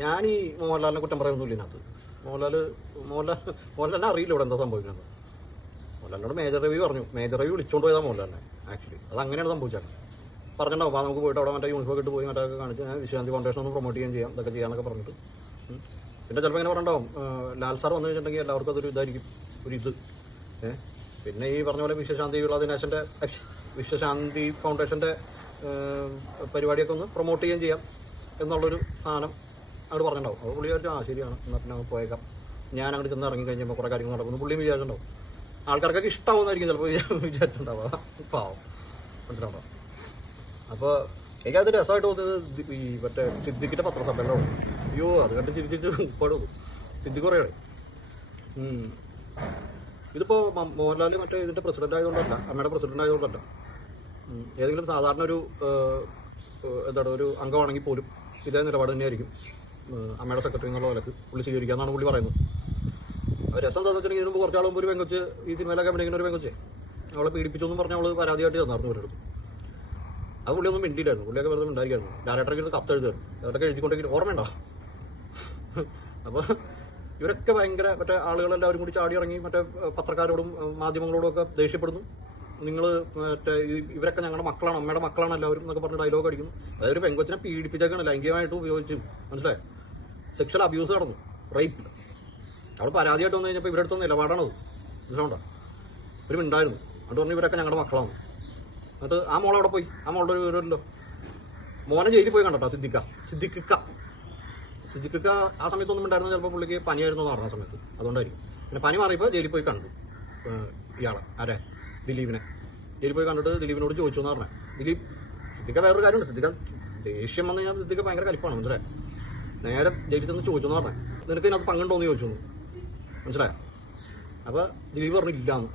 ഞാൻ ഈ മോഹൻലാലിനെ കുറ്റം പറയുന്നില്ല ഇതിനകത്ത്. മോഹൻലാലിനെ അറിയില്ല ഇവിടെ എന്താ സംഭവിക്കുന്നത്. മോഹൻലാലിനോട് മേജർ രവി പറഞ്ഞു, മേജർ രവി വിളിച്ചോണ്ട് പോയതാണ് മോഹൻലാലിനെ. ആക്ച്വലി അത് അങ്ങനെയാണ് സംഭവിച്ചത്. പറഞ്ഞിട്ടുണ്ടാവും നമുക്ക് പോയിട്ട് അവിടെ മറ്റേ യൂണിഫോം ഇട്ട് പോയി മറ്റേ കാണിച്ച് വിശ്വശാന്തി ഫൗണ്ടേഷൻ ഒന്ന് പ്രൊമോട്ട് ചെയ്യാം, ഇതൊക്കെ ചെയ്യാന്നൊക്കെ പറഞ്ഞിട്ട്. പിന്നെ ചിലപ്പോൾ ഇങ്ങനെ പറഞ്ഞിട്ടുണ്ടാവും, ലാൽ സാർ വന്നു കഴിഞ്ഞിട്ടുണ്ടെങ്കിൽ എല്ലാവർക്കും അതൊരു ഇതായിരിക്കും, ഒരു ഇത്. പിന്നെ ഈ പറഞ്ഞ പോലെ വിശ്വശാന്തി ഫൗണ്ടേഷന്റെ പരിപാടിയൊക്കെ ഒന്ന് പ്രൊമോട്ട് ചെയ്യാം എന്നുള്ളൊരു സാധനം അവിടെ പറഞ്ഞിട്ടുണ്ടാവും. അത് പുള്ളി വിചാരിച്ചു ശരിയാണ്, എന്നാൽ പിന്നെ അങ്ങ് പോയേക്കാം. ഞാൻ അങ്ങോട്ട് ചെന്ന് ഇറങ്ങി കഴിഞ്ഞപ്പോൾ കുറേ കാര്യങ്ങൾ നടക്കുന്നു പുള്ളിയും വിചാരിച്ചിട്ടുണ്ടാവും. ആൾക്കാർക്കൊക്കെ ഇഷ്ടമാവുന്നതായിരിക്കും ചിലപ്പോൾ വിചാരിച്ചിട്ടുണ്ടാവുക. പാവം, മനസ്സിലാവുക. അപ്പോൾ എനിക്കത് രസമായിട്ട് തോന്നിയത് ഈ മറ്റേ സിദ്ദിഖിന്റെ പത്രസമ്മേളനം. അയ്യോ അത് കണ്ട് ചിരിച്ചിട്ട് ഉപ്പാടും സിദ്ദിഖ് കുറേ. ഇതിപ്പോൾ മോഹൻലാൽ മറ്റേ ഇതിന്റെ പ്രസിഡന്റ് ആയതുകൊണ്ടല്ല, അമ്മയുടെ പ്രസിഡന്റ് ആയതുകൊണ്ടല്ല. ഏതെങ്കിലും സാധാരണ ഒരു ഒരു അംഗമാണെങ്കിൽ പോലും ഇതേ നിലപാട് തന്നെയായിരിക്കും അമ്മയുടെ സെക്രട്ടറി എന്നുള്ള നിലക്ക് പുള്ളി സ്വീകരിക്കാന്നാണ് പുള്ളി പറയുന്നത്. രസം എന്താണെന്ന് വെച്ചിട്ടുണ്ടെങ്കിൽ ഇതിന് മുമ്പ് കുറച്ചാൾ മുമ്പ് ഒരു പെങ്കൊച്ച് ഈ സിനിമയിലൊക്കെ അഭിനയിക്കുന്ന ഒരു പെങ്കൊച്ചെ അവളെ പീഡിപ്പിച്ചെന്നും പറഞ്ഞാൽ അവള് പരാതിയായിട്ട് തന്നായിരുന്നു ഇവരെടുത്ത്. അത് പുള്ളിയൊന്നും മിണ്ടിയില്ലായിരുന്നു, പുള്ളിയൊക്കെ വെറുതെ ഉണ്ടായിരിക്കായിരുന്നു. ഡയറക്ടർക്ക് കത്തെഴുതായിരുന്നു, അതൊക്കെ എഴുതിക്കൊണ്ടെങ്കിൽ ഓർമ്മയുണ്ടോ? അപ്പോൾ ഇവരൊക്കെ ഭയങ്കര മറ്റേ ആളുകളെല്ലാവരും കൂടി ചാടി ഇറങ്ങി മറ്റേ പത്രക്കാരോടും മാധ്യമങ്ങളോടും ഒക്കെ ദേഷ്യപ്പെടുന്നു. നിങ്ങൾ മറ്റേ ഇവരൊക്കെ ഞങ്ങളുടെ മക്കളാണ്, അമ്മയുടെ മക്കളാണ് എല്ലാവരും എന്നൊക്കെ പറഞ്ഞ് ഡയലോഗ് അടിക്കുന്നു. അതായത് ഒരു പെങ്കൊച്ചിനെ പീഡിപ്പിച്ചേക്കാണ്, ലൈംഗികമായിട്ട് ഉപയോഗിച്ചു, മനസ്സിലായി, സെക്ഷൽ അബ്യൂസ് നടന്നു, റേപ്പ്. അവിടെ പരാതിയായിട്ട് വന്നു കഴിഞ്ഞപ്പോൾ ഇവരുടെ അടുത്തൊന്നും നിലപാടാണത്, മനസ്സിലാവണ്ട. ഇവരും ഉണ്ടായിരുന്നു, അതുകൊണ്ട് പറഞ്ഞു ഇവരൊക്കെ ഞങ്ങളുടെ മക്കളാണ്. എന്നിട്ട് ആ മോളവിടെ പോയി, ആ മോളുടെ ഒരു വിവരമല്ലോ. മോനെ ജയിലിൽ പോയി കണ്ടോ സിദ്ദിഖിക്ക ആ സമയത്തൊന്നും ഉണ്ടായിരുന്നു. ചിലപ്പോൾ പുള്ളിക്ക് പനിയായിരുന്നു എന്ന് പറഞ്ഞ സമയത്ത്, അതുകൊണ്ടായിരിക്കും. പിന്നെ പനി മാറിയപ്പോൾ ജയിലിൽ പോയി കണ്ടു ഇയാളെ, ആരെ, ദിലീപിനെ. ജയിലിൽ പോയി കണ്ടിട്ട് ദിലീപിനോട് ചോദിച്ചു എന്ന് പറഞ്ഞത്. സിദ്ദിഖ വേറൊരു കാര്യമുണ്ട്, സിദ്ദിഖ ദേഷ്യം വന്ന് കഴിഞ്ഞാൽ സിദ്ദിഖ ഭയങ്കര കലിപ്പാണ്, മനസ്സിലായി. നേരെ ജയിലിൽ ചെന്ന് ചോദിച്ചു എന്ന് പറഞ്ഞത്, നിനക്ക് ഇതിനകത്ത് പങ്കുണ്ടോന്ന് ചോദിച്ചു, മനസ്സിലായോ? അപ്പോൾ ദിലീപ് പറഞ്ഞു ഇല്ലാന്ന്,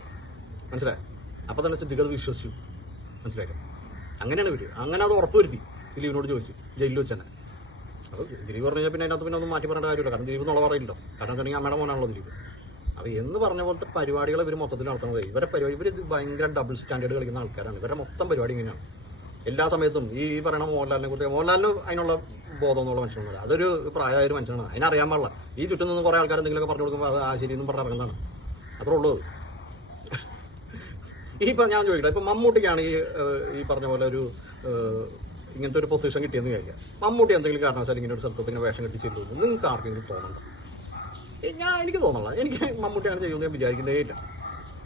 മനസ്സിലായോ? അപ്പോൾ തന്നെ സിദ്ദിഖ അത് വിശ്വസിച്ചു, മനസ്സിലാക്കാം. അങ്ങനെയാണ് ഇവര്, അങ്ങനെ അത് ഉറപ്പുവരുത്തി ദിലീപിനോട് ചോദിച്ചു ജയിലിൽ വെച്ച് തന്നെ. അപ്പോൾ ദിലീപ് പറഞ്ഞാൽ പിന്നെ അതിനകത്ത് പിന്നെ ഒന്നും മാറ്റി പറയേണ്ട കാര്യമില്ല, കാരണം ദിലീപ് എന്നുള്ള പറയില്ലോ, കാരണം വെച്ചിട്ടുണ്ടെങ്കിൽ അമ്മയുടെ മോനാണല്ലോ ദിലീപ്. അപ്പോൾ എന്ന് പറഞ്ഞ പോലത്തെ പരിപാടികൾ ഇവർ മൊത്തത്തിൽ നടത്തുന്നത്, ഇവരെ പരിപാടി, ഇവർ ഭയങ്കര ഡബിൾ സ്റ്റാൻഡേർഡ് കളിക്കുന്ന ആൾക്കാരാണ്. ഇവരുടെ മൊത്തം പരിപാടി ഇങ്ങനെയാണ് എല്ലാ സമയത്തും. ഈ പറയുന്ന മോഹൻലാലിനെ കുറിച്ച്, മോഹൻലാലിന് അതിനുള്ള ബോധം എന്നുള്ള മനുഷ്യനൊന്നുമില്ല, അതൊരു പ്രായമായ ഒരു മനുഷ്യനാണ്, അതിനറിയാൻ പാടില്ല. ഈ ചുറ്റും നിന്ന് കുറേ ആൾക്കാർ എന്തെങ്കിലുമൊക്കെ പറഞ്ഞു കൊടുക്കുമ്പോൾ അത് ശരിയെന്നും പറഞ്ഞ് ഇറങ്ങുന്നതാണ്, അത്രേ ഉള്ളത്. ഇപ്പം ഞാൻ ചോദിക്കട്ടെ, ഇപ്പം മമ്മൂട്ടിക്കാണ് ഈ പറഞ്ഞ പോലെ ഒരു ഇങ്ങനത്തെ ഒരു പൊസിഷൻ കിട്ടിയെന്ന് വിചാരിക്കാം. മമ്മൂട്ടി എന്തെങ്കിലും കാരണവശാൽ ഇങ്ങനെ ഒരു സ്ഥലത്ത് ഇങ്ങനെ വേഷം കെട്ടി ചെയ്തു നിങ്ങൾക്ക് ആർക്കെങ്കിലും തോന്നണ്ട? എനിക്ക് തോന്നണം, എനിക്ക് മമ്മൂട്ടി അങ്ങനെ ചെയ്യുമെന്ന് ഞാൻ വിചാരിക്കുന്നേ ഇല്ല.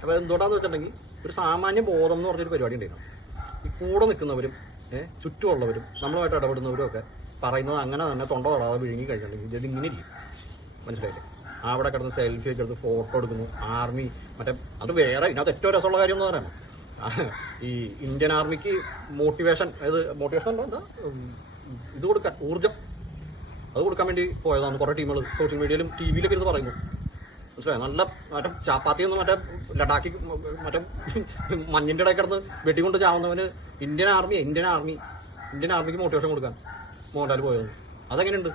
അപ്പോൾ എന്തുകൊണ്ടാന്ന് വെച്ചിട്ടുണ്ടെങ്കിൽ ഒരു സാമാന്യ ബോധം എന്ന് പറഞ്ഞൊരു പരിപാടി ഉണ്ടായിരുന്നു. ഈ കൂടെ നിൽക്കുന്നവരും ചുറ്റുമുള്ളവരും നമ്മളുമായിട്ട് ഇടപെടുന്നവരും ഒക്കെ പറയുന്നത് അങ്ങനെ തന്നെ തൊണ്ട തൊടാതെ വിഴുങ്ങി കഴിഞ്ഞിട്ടുണ്ടെങ്കിൽ ഇത് ഇങ്ങനെ ഇരിക്കും, മനസ്സിലായില്ലേ? അവിടെ കിടന്ന് സെൽഫി ഒക്കെ എടുത്ത് ഫോട്ടോ എടുക്കുന്നു. ആർമി മറ്റേ അത് വേറെ, ഇതിനകത്ത് ഏറ്റവും രസമുള്ള കാര്യം എന്ന് പറയുന്നത് ഈ ഇന്ത്യൻ ആർമിക്ക് മോട്ടിവേഷൻ, എന്താ ഇത് കൊടുക്കാൻ, ഊർജം അത് കൊടുക്കാൻ വേണ്ടി പോയതാണ് കുറേ ടീമുകൾ. സോഷ്യൽ മീഡിയയിലും ടി വിയിലൊക്കെ ഇരുന്ന് പറയുന്നു, മനസ്സിലായി. നല്ല മറ്റേ ചാപ്പാത്തിയൊന്നും മറ്റേ ലഡാക്കി മറ്റേ മഞ്ഞിൻ്റെ ഇടയിൽ കിടന്ന് വെട്ടിക്കൊണ്ട് ചാവുന്നവന് ഇന്ത്യൻ ആർമിക്ക് മോട്ടിവേഷൻ കൊടുക്കാൻ മോഹൻലാൽ പോയത്. അതെങ്ങനെയുണ്ട്?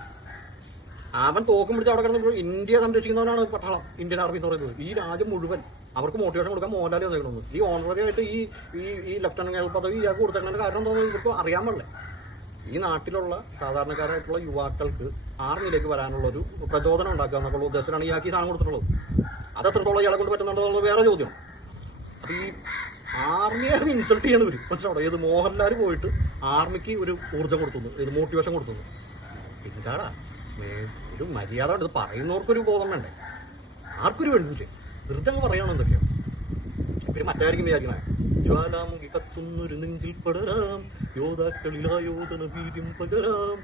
അവൻ തോക്കും പിടിച്ച് അവിടെ കിടന്നപ്പോൾ ഇന്ത്യ സംരക്ഷിക്കുന്നവനാണ് പട്ടാളം, ഇന്ത്യൻ ആർമി എന്ന് പറയുന്നത്. ഈ രാജ്യം മുഴുവൻ അവർക്ക് മോട്ടിവേഷൻ കൊടുക്കാൻ മോഹൻലാൽ വന്നേക്കണമെന്ന്. ഈ ഓണററി ആയിട്ട് ഈ ലെഫ്റ്റനന്റ് കേണൽ പദവി ഇയാൾക്ക് കൊടുത്തേക്കണ കാരണം എന്താണെന്ന് ഇവർക്ക് അറിയാൻ പാടില്ല. ഈ നാട്ടിലുള്ള സാധാരണക്കാരായിട്ടുള്ള യുവാക്കൾക്ക് ആർമിയിലേക്ക് വരാനുള്ള ഒരു പ്രചോദനം ഉണ്ടാക്കുക എന്നുള്ള ഉദ്ദേശത്തിലാണ് ഇയാൾക്ക് ഈ സാധനം കൊടുത്തിട്ടുള്ളത്. അത് എത്രത്തോളം ഇയാളെ കൊണ്ട് പറ്റുന്നുണ്ടെന്നുള്ള വേറെ ചോദ്യം. അപ്പൊ ഈ ആർമിയെ ഇൻസൾട്ട് ചെയ്യണവര്, മനസ്സിലാവോ? ഏത് മോഹൻലാൽ പോയിട്ട് ആർമിക്ക് ഒരു ഊർജ്ജം കൊടുത്തുന്നു, ഇത് മോട്ടിവേഷൻ കൊടുത്തുന്നു. എന്താടാ ഒരു മര്യാദ, ഇത് പറയുന്നവർക്കൊരു ബോധം വേണ്ടേ? ആർക്കൊരു വേണ്ടില്ലേ? വെറുതെ അങ്ങ് പറയണം എന്തൊക്കെയോ. പിന്നെ മറ്റായിരിക്കും വിചാരിക്കണേ, ജ്വാലാമുഖി കത്തുന്നൊരു നെഞ്ചിൽ പടരാം, യോദ്ധാക്കളിലായോധന വീര്യം പകരാം.